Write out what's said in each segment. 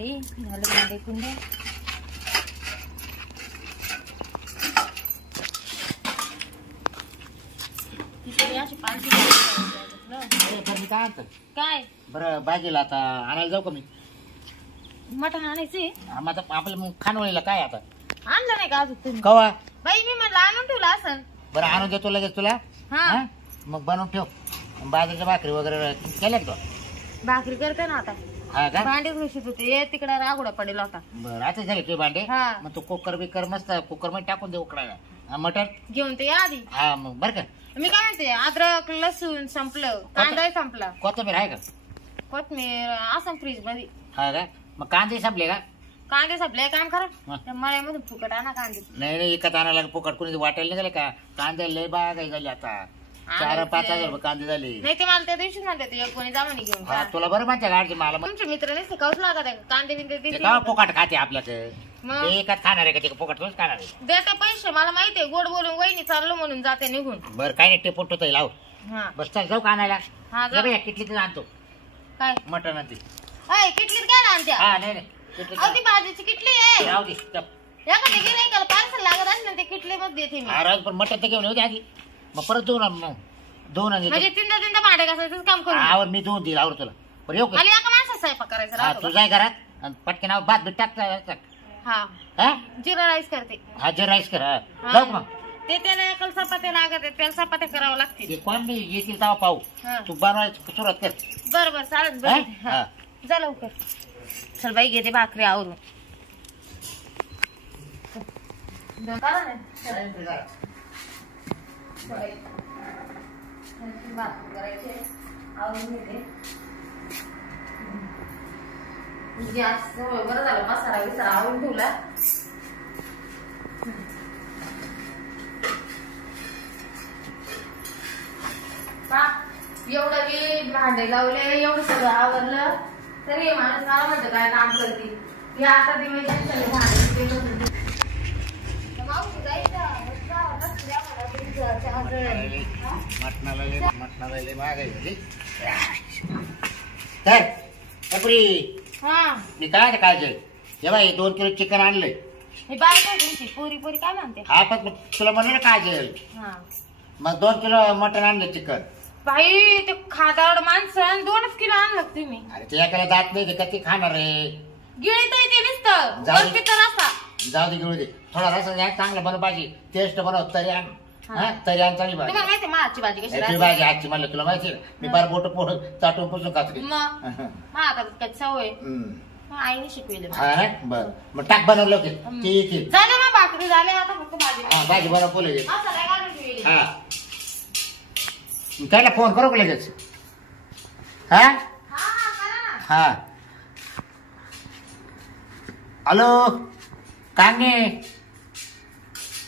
बाई झालं भांडे कुंडे काय बरं बागेला आता आणायला जाऊ का मी मटण आणायचे आता आपल्या खानवळीला काय आता आणलं नाही का अजून तुम्ही कवा बाई मी म्हणलं आणून ठेवलं असं बरं आणून देतो लगेच तुला हा मग बनवून ठेव बाजरीच्या भाकरी वगैरे केल्यात का भाकरी करते ना आता हा का भांडे घुशीत होते तिकडे रागोडा पडेल होता बरं आता झाले ते भांडे हा. मग तू कुकर बिकर मस्त कुकर मध्ये टाकून दे उकडायला मटण घेऊन ते या आधी हा मग बरं का मी काय म्हणते अद्रक लसूण संपलं कांदा संपला कोथिंबीर आहे का कोथमीर असं फ्रीज मध्ये हा का मग कांदे संपले का कांदे संपले काम हा. करा त्या मळ्यामधून फुकट आणा कांदे नाही नाही एकाच आणायला फुकट कोणी वाटायला निघाले का कांदे लय बागाई झाली आता 4-5 हजार कांदे झाले नाही ते मला त्या दिवशी म्हणते ते कोणी जमानी घेऊन हा तुला बरं माहिती गाडची मला तुमचे मित्र नाही शिकावच लागत आहे कांदे बिंदे ते देते का फुकट खाते आपल्याकडे मग? ते एकाच खाणार आहे का ते फुकट थोडंच खाणार आहे देते पैसे मला माहितीये गोड बोलून वहिनी चाललो म्हणून जाते निघून बरं काय नाही ते पोट लाव हा बस चल जाऊ का आणायला हा जा बाई, किटलीतच आणतो काय मटण आणि ते अय किटलीत काय ना आणत्या हा नाही नाही किटलीत अहो ती भाजीची किटली आहे राहू दे चल. एखाद्या गिऱ्हाईकाला पार्सल लागत असेल ना ते किटली मध्ये देते मी हा राहू दे, पण मटण तर घेऊन येऊ दे आधी मग परत दोन आणि म्हणजे तीनदा भांडे घासायचं काम करू आवर मी दोन देईल आवर तुला बरं येऊ का आणि एका माणसाचा स्वयंपाक करायचा हा राहतो तू का? जाय घरात आणि पटकन भात बीत टाक हा हा जिरा राईस करते हा जे राईस कर हा हा. जाऊ का मग ते त्याला एकल चपात्या लागत आहेत त्याला चपात्या करावं लागतील ते कोण नाही येतील तेव्हा पाहू हा. तू बनवायची सुरुवात कर बर बर चालेल हा? बरं हा. जा लवकर चल बाई घेते भाकरी आवरून करा ना. भाकरी करायची आहे. आवरून घेते गॅस जवळ बरं झालं मसाला विसारा आवरून ठेवला एवढं मी भांडे लावले एवढं सगळं आवरलं तरी हे माणूस मला म्हणतं काय काम करते हे आता ते मी सगळे भांडे मटणाला मागायची तर हा मी काय काळजी हे बाई 2 किलो चिकन आणलंय हे बाय काय तुमची पोरी पोरी काय म्हणते हा पण तुला म्हणलं ना काळजी हा मग 2 किलो मटण आणलं चिकन बाई ते खादाड माणसं 2च किलो आणलं तुम्ही अरे ते एकाला जात नाही ते कधी खाणार रे गिळीत ते नुसतं जाऊ दे. वरती तर असा जाऊ दे घेऊ दे थोडा रसा द्या चांगला बनव भाजी टेस्ट बनव तरी आण हा तरी आण चांगली भाजी तुम्हाला माहिती माझी भाजी कशी याची राहते? भाजी आजची म्हणलं तुला माहिती आहे मी बार बोट पोट चाटून पुसून खातो मग आता कधी सवय हम्म. मग आईने शिकवले हा ना बर मग टाक बनवलं की ठीक आहे झालं मग भाकरी झाले आता फक्त भाजी हा भाजी बनव पोले मसाला घालून ठेवली. हा त्याला फोन करू का लगेच हा हा, करा ना. हा हॅलो कांगे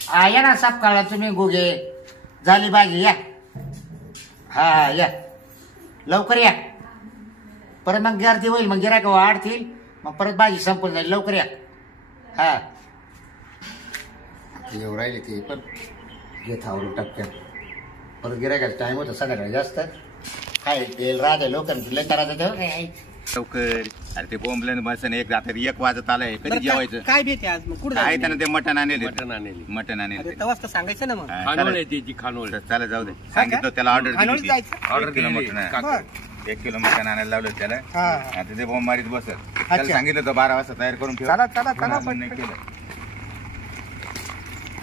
हा या ना साप काढा तुम्ही गुगे झाली भाजी या हा या लवकर या परत मग गर्दी होईल मग गिरायक वाढतील मग परत भाजी संपून जाईल लवकर या हा येऊ राहिले ते पण घेत आवरून टपक्यात परत गिरायकाचा टाइम होता संध्याकाळी जास्त काय तेल राहते लोक लय लवकर अरे ते बोंबले बसन एक जात 1 वाजत आलाय कधी जेवायचं काय भेटे आज मग कुठं काय त्यानं ते मटण आणले आणली मटण आणले तवाच तर सांगायचं ना मग खानोळ येते ती खानोळ चला जाऊ दे सांगितलं त्याला ऑर्डर खानोळीत दिली जायचं? ऑर्डर दिलं मटण 1 किलो मटण आणायला लावलं त्याला हा. आता ते बोंब मारीत बसत त्याला सांगितलं तर 12 वाजता तयार करून ठेव चला, चला, चला, आपण नाही पटकन. केलं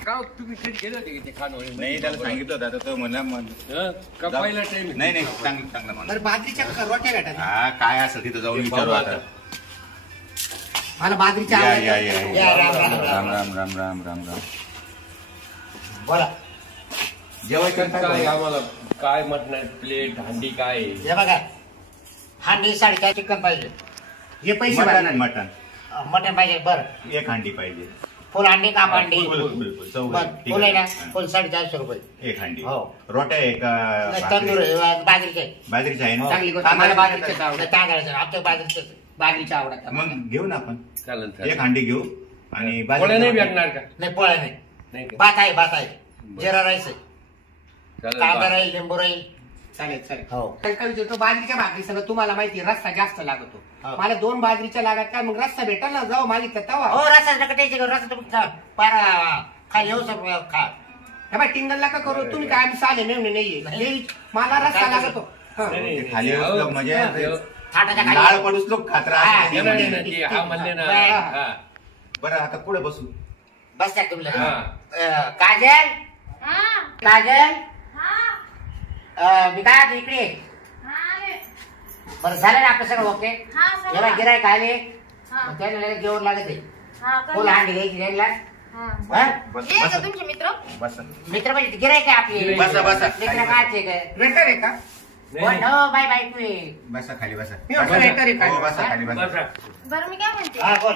का तुम्ही कधी गेले होते की ते खानोळ नाही त्याला सांगितलं होतं आता तो म्हणला का पहिला टाइम नाही नाही चांगलं म्हणा बरं बाजरीच्या रोट्या भेटत हा काय असं तिथं जाऊन विचारू आता मला बाजरीच्या या आवडतात. या या या, राम, राम, राम राम राम राम राम राम बोला जेवायचं काय आम्हाला काय म्हटणार प्लेट हांडी काय आहे? हे बघा हांडी 4.5 चिकन पाहिजे हे पैसे मटण भरा. आणि मटण मटण पाहिजे बरं 1 हांडी पाहिजे फुल अंडी काप अंडी फुल, फुल, फुल, फुल, चौघं. बरं, ठीक फुल आहे ना आहे. फुल 450 रुपये 1 हांडी हो. रोट्या आहे नाही, का तंदूर आहे, बाजरीचे बाजरीच्या आहे ना चांगली गोष्ट मला बाजरीचे आवडत तांदळाचे आमच्या बाजरीचे आवडत मग घेऊ ना आपण चालेल 1 हांडी घेऊ आणि पोळ्या नाही भेटणार का नाही पोळ्या नाही नाही का? भात आहे जिरा राईस आहे चालेल कांदा बा. राहील लिंबू राहील चालेल चालेल हो. काय विचारतो बाजरीच्या भाकरी सगळं तुम्हाला माहिती रस्ता जास्त लागतो हो. मला 2 बाजरीच्या लागत काय मग रस्ता भेटाल ना जाऊ मागितलं तवा हो रसा नका टेन्शन रसा तुम्ही खा. पार खा येऊ सब खा. बाबा टिंगल नका करू तुम्ही काय आम्ही साले मेवणे नाहीये मला रस्ता लागतो हं. नाही, नाही, खाली नाही. बसलो म्हणजे हो. थाटाच्या लाळ खाली पडूस लोक खात हा, नाही, नाही, नाही, ते हा म्हणले ना हा. हा. बरं आता पुढे बसू बस त्या तुमला हा. काजल हा काजल हा मी काय आता इकडे ये. हा आले. बरं झालं ना आपलं सगळं ओके हा सगळं. जेव्हा गिरायक आले हा. मग त्यांना लगेच जेवण लागत आहे हा फुल कळलं. हांडी घ्यायची त्यांना हा. हा? बस ये बस का तुमचे मित्र बस मित्र म्हणजे गिरायक आहे आपली बसा, बसा. मित्र काचे काय वेटर आहे का नाही, हो नाही. no, बाय बाय तू ये. बसा खाली बसा मी म्हटलं वेटर आहे हो, काय बसा खाली बसा बसा. बरं मी काय म्हणते हा बोल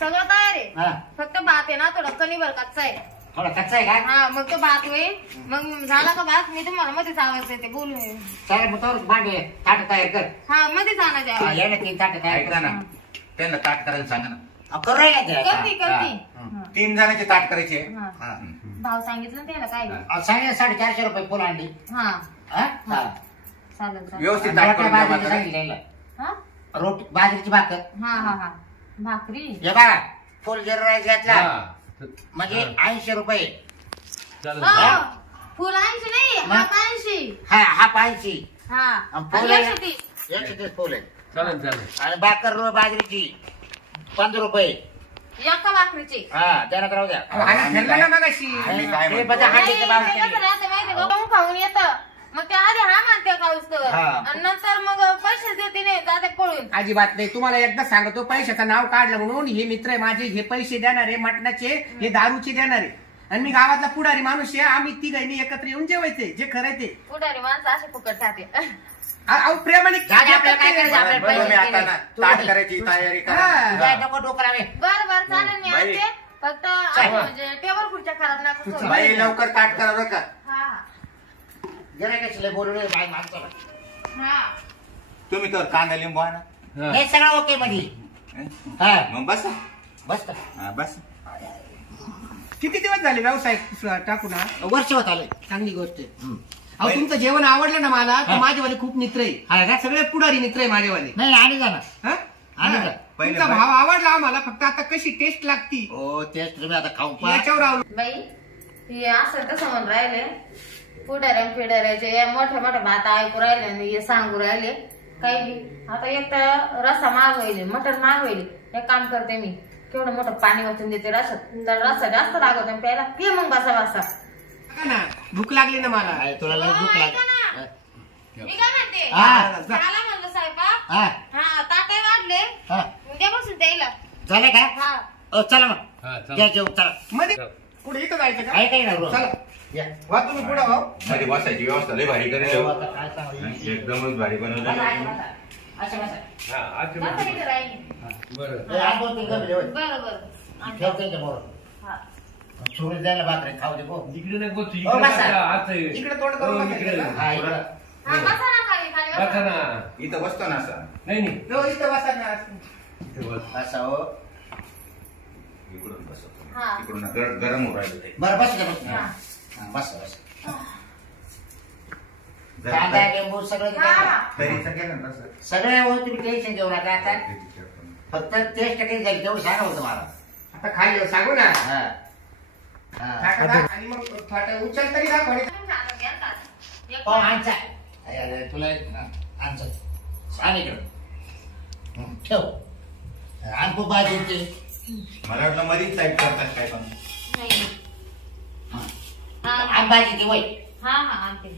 सगळं तयार आहे हा फक्त भात आहे ना थोडा कणीभर कच्चा आहे थोडा कच्चा आहे का हा मग तो भात होईल मग झाला का भात मी तुम्हाला मध्येच आवाज देते बोलू चालेल मग तर भांडे ताट तयार कर हा मध्येच आणा हा, द्या ये ना 3 ताट तयार ऐका कर ना त्यांना ताट करायला सांगा ना करू राहिला ते करती करती हा. हा. 3 जणांचे ताट करायचे हा. हा. भाव सांगितलं ना त्याला काय सांगितलं 450 रुपये फुल हांडी हा हा हा. चालेल चालेल व्यवस्थित आणि ताट रोट्या करून द्या बाजरीची मात्र. सांगितलेलं. हा रोटी बाजरीची भाकर हा हा हा भाकरी हे बघा फुल जर राईस घेतला हा. म्हणजे 80 रुपये चालेल. हो. फुल 80 नाही मग? हात 80 हा 580 हा आणि आणि फुल आहे 130. 130 फुल आहे चालेल चालेल आणि भाकर बाजरीची 15 रुपये एका भाकरीची हा त्याला राहू द्या ठरलं ना मगाशी आम्ही काय ते म्हणतो? बघा नाही, हांडीचे ते भाव कसं केले. राहतं माहिती का गहू खाऊन येतं मग ते आधी हा म्हणते काऊस्तर हा. आणि नंतर मग पैसे देते नाही जाते पळून अजिबात नाही तुम्हाला एकदा सांगतो पैशाचं नाव काढलं म्हणून हे मित्र आहे माझे हे पैसे देणारे मटणाचे हे दारूचे देणारे आणि मी गावातला पुढारी माणूस आहे आम्ही तिघांनी एकत्र येऊन जेवायचे जे खरं आहे ते पुढारी माणसं असे फुकट खाते अहो प्रामाणिक झाले आपल्याला काय करायचं आपल्याला बरं, तुम्ही पैसे आता ना दिले. ताट करायची तयारी करा हा. तुझ्या नको डोकं लावे. बर बर चालेल मी बाई. आणते फक्त म्हणजे टेबल खुर्च्या खराब नका करू. बाई लवकर ताट करा बरं का हा गिऱ्हाईकाची लय बोलू नये बाई माणसाला. हा तुम्ही तर कांदा लिंबू आणा हा. हे सगळं ओके मध्ये हा मग बसा बस का? हा, बस किती दिवस झाले व्यवसाय टाकून हा? वर्ष होत आले चांगली गोष्ट आहे अहो तुमचं जेवण आवडलं ना मला तर हा. माझेवाले खूप मित्र हा आहे का? सगळे पुढारी मित्र आहे माझेवाले नाही आणि जा ना हा? आणि हा. जा. पहिले तुमचा बाई. भाव आवडला आम्हाला फक्त आता कशी टेस्ट लागती हो तेच तुम्ही आता खाऊ पहा. याच्यावर अवलंबून. बाई हे असं कसं म्हणून राहिले पुढाऱ्या फिडाऱ्याचे या मोठ्या मोठ्या भात ऐकू राहिले आणि हे सांगू राहिले काही बी आता एक तर रस्सा माग होईल मटण माग होईल एक काम करते मी केवढं मोठं पाणी वाचून देते रसात तर रस्सा जास्त लागत आणि प्यायला ते मग बसा बसा बघा ना भूक लागली ना मला काय तुला लय भूक ऐका लागली ना. मी काय म्हणते हा. झाला म्हणलं स्वयंपाक हा हा ताटे वाढले हा उद्या बसून द्यायला झालं का हा चला मग हा, चला. घ्या जेवू चला मध्ये पुढे इथं जायचं का ऐकाय ना रोज. चला या. वा तुम्ही पुढे भाऊ मध्ये बसायची व्यवस्था लय भारी हो, करेल आता काय सांगू? एकदमच भारी बसा, बनवलं बसा. असं बसा. हा, आज बसा तुम्ही- इथं राहिली बरं हे आज दोन तीन कमी जेवण. बरं बरं ठेवते इथे मोर. हा सुरू द्यायला भाकरी खाऊ दे भाऊ. इकडे नको तू, हो, इकडे बसा. बसा, आज आहे. इकडे तोंड करून हो, बसायचं इकडे. का? हा, इकडं. हा बसा ना खाली खाली बसा बसा ना. इथं बसतो ना असा नाही नाही तो इथं बसा ना इथे बस. असं हो. इकडून बसतो हा. इकडून गरम होऊ राहिलं ते बरं बस इथं, बस. हा. हा, बस बस. जरा कांदा लिंबू सगळं हा दिलं. तरीचं केलं ना तसं. सगळे हो तुम्ही टेन्शन घेऊ नका आता फक्त टेस्ट काही झाली तेवढं सांगा होतं मला आता खाली सांगू ना हा हा टाका ना. आणि मग फाटा उचल तरी दाखव आणि एक हो आमचा अरे, तुला आमचं सांग इकडं ठेव आण खूप बाजू होते मला वाटलं मध्येच टाईप करतात काय पण नाही हा आण भाजी ती वय हा हा आणते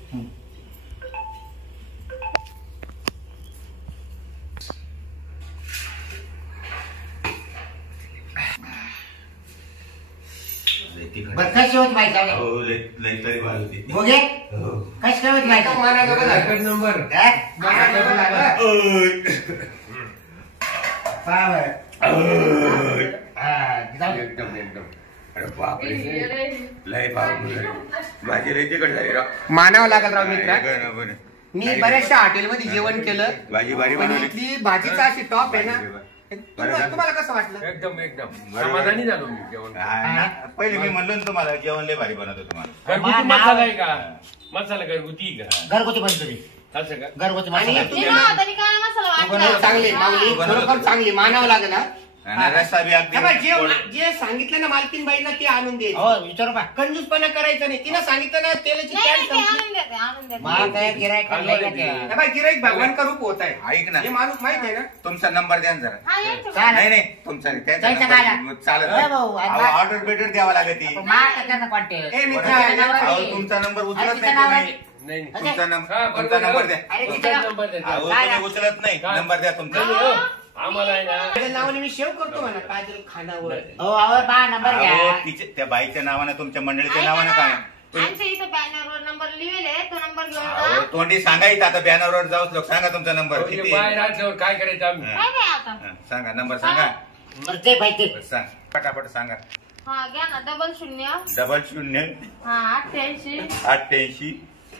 लय तिखट. बरं कशी होती माहिती आहे हो लय लय तरी भारी होती बोगे हो. कशी काय होती माहिती मला जवळ झालं. एकच नंबर हा? मला जवळ झालं. पहा बरं. हा, जाऊ दे. एकदम एकदम अरे बापरे लय बाप माझी लय तिकट झाली राव. मानावं लागल राव मित्र बरं. मी बऱ्याचशा हॉटेलमध्ये जेवण केलं भाजी भारी पण बनवली इथली भाजीचा अशी टॉप आहे ना बरं. तुम्हाला कसं वाटलं एकदम एकदम समाधानी झालो मी जेवण हा, ना. पहिले मी म्हणलो ना तुम्हाला जेवण लय भारी बनवतो तुम्हाला घरगुती मसाला आहे का मसाला घरगुती आहे का घरगुती बनतो मी असं का? घरगुती आणि मसाला. तुम्ही- हे बघा, तरी काय मसाला तू वाटला. चांगली हा. माऊली खरोखर चांगली मानावं लागेल हा. आणि रस्ता बी अगदी तेव्हा जे सांगितलं ना मालकीन बाईना ते आणून दे. हो विचारू का कंजूसपणा करायचा नाही. तिनं सांगितलं ना तेलाची नाही, कॅन नाही, ते संपली. आणून देते, आणून देते. मला काय गिरायक तेव्हा गिराईक भगवान का रूप होत आहे. ऐक ना हे माणूस माहित आहे ना. तुमचा नंबर द्या ना जरा. हा, यांच्या चालेल. नाही नाही तुमचा त्यांचा त्यांचा number काय? चालत हो भाऊ, नाही. आता- ऑर्डर बेटर द्यावा लागते कॉन्टॅक्ट ए मित्र अहो तुमचा नंबर उचलत नाही तुम्ही. नाही तुमचा हा, तुमचा नंबर द्या. अरे तुमचा नंबर द्या. अहो काय? तुम्ही उचलत नाही काय? नंबर द्या तुमचा. हो, आम्हाला आहे ना माझ्या नावाने मी सेव्ह करतो म्हणा काजल खानावर. हो आवर बा नंबर घ्या अहो, त्या बाईच्या नावानं तुमच्या मंडळीच्या ऐका नावानं ना, काय तुम्ही- आमच्या इथं बॅनरवर नंबर लिहिलेला आहे, तो नंबर घेऊन अहो, जा. तोंडी सांगा इथं आता बॅनरवर जाऊच लोक सांगा तुमचा नंबर हो, किती हे बाहेर असल्यावर काय करायचं आम्ही हा. काय नाही आता. हा, सांगा नंबर सांगा बरं ते पाहिजे सांग पटापट सांगा. हा घ्या ना, 00 00 हा 88 88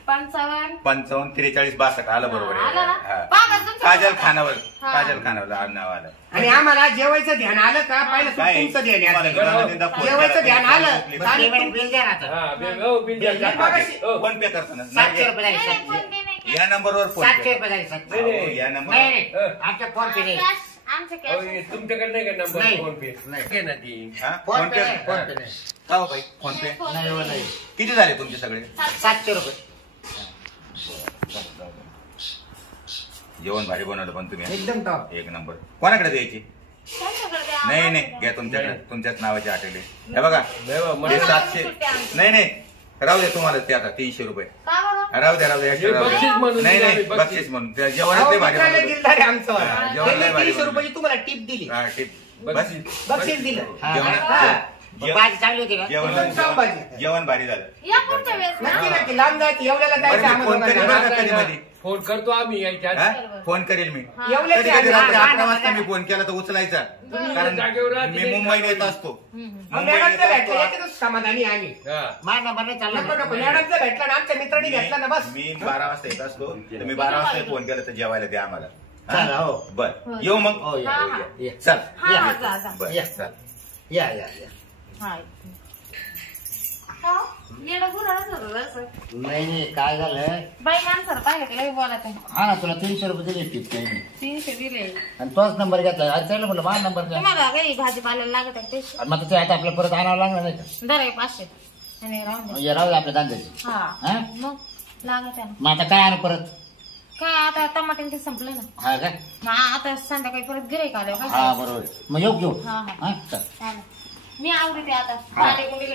55 55 43 62 आलं बरोबर आहे. आलं ना? हा. बघा तुमचं काजल नंबर. खानावर हा. काजल खानावर नाव आलं. आणि आम्हाला जेवायचं ध्यान आलं का पहिलं काय? तुमचं ध्यान तुम्हाला यायचं. दोनदा तीनदा फोन जेवायचं केला, ध्यान आलं. तुम्ही चालेल. पेमेंट बिल द्या ना आता हा हो, बिल द्या. बिल मगाशी- टाका. फोन पे करताना 700 रुपये झाले नाही, नाही, 700 फोन पे नाही केला. या नंबरवर फोन 700 पे. रुपये झाले 700 नाही, अहो, नाही. या नाही नंबर नाही आमच्या फोन पे नाही कॅश, आमचं हो, कॅश. हे तुमच्याकडे नाही का नंबर नाही. फोन पे नाही. घे ना ती फोन पे नाही फोन पे नाही का हो बाई फोन पे नाही हो, नाही किती झाले तुमचे सगळे 700 रुपये जेवण भारी बनवलं पण तुम्ही एकदम टॉप. एक नंबर कोणाकडे द्यायची त्यांच्याकडे द्या, नाही आम्हाला नाही द्या. घ्या तुमच्याकडे तुमच्याच नावाची आठवले हे बघा नाही बा, हे मला- 700 नाही नाही राहू दे तुम्हाला ते आता 300 रुपये का बरं? राहू द्या extra राहू बक्षीस द्या. म्हणून नाही दिलं नाही आम्ही, बक्षीस म्हणून त्या अहो, जेवणात ते भारी मित्राला बनवलं. दिलदार आहे आमचं. हा, जेवण लय त्यांनी भारी 300 बनवलं. रुपयाची तुम्हाला टिप दिली. हा, टिप. बस बक्षीस. बक्षीस दिलं. हा, जेवण- हा. जेव- भाजी चांगली होती का जेवण एकदम साफ भाजी. जेवण भारी झालं या पुढच्या वेळेस ना. नक्की नक्की लांब जायचं एवढ्याला बरं, जायचं मी फोन करीन आम्हाला. बरं का कधी मधी. फोन करतो आम्ही यायच्या हा? आधी. फोन करेल मी हा. एवढ्याच कधी कधी रात्री हा, 11 हा, वाजता हा. मी फोन केला तर उचलायचा कारण जागेवर राहते मी नाही. मुंबईला येत असतो हम्म. मुंबईला येत मॅडमचं भेटलं असतो. याच्यातच समाधानी आम्ही. हा. माझा नंबर नाही चालला नको नको मॅडमचं भेटलं ना आमच्या मित्रांनी घेतला ना बस. मी 12 वाजता येत असतो तर मी 12 वाजता फोन केला तर जेवायला द्या आम्हाला चला, हा? हो. बर हो. येऊ मग हो या हा, हो, हा. या, या. चल हा, या. जा, जा. बर या. चल या या या हा. हो? येडं गुराळच होतं जरासं. नाही नाही काय झालं बाई माणसाला पाहिलं की लई बोलत आहे. हा ना तुला 300 रुपये दिले टिप काही नाही 300 दिले. आणि तोच नंबर घेतला आज चाललं म्हटलं माझा नंबर द्या तुम्हाला काही भाजीपाल्याला लागत आहे ते आणि मग ते आता आपल्याला परत आणावं लागणार नाही का दर आहे 500 आणि राहून द्या. ये राहू दे आपल्या धंद्याची हा हा? मग लागत आहे ना. मग आता काय आणू परत काय आता टमाटे ते संपलं ना. हा का मग आता संध्याकाळी परत गिराईक आलं काय हा बरोबर मग येऊ घेऊ हा, हा. हा चल चालेल. मी आवडते आता भांडे कुंडीला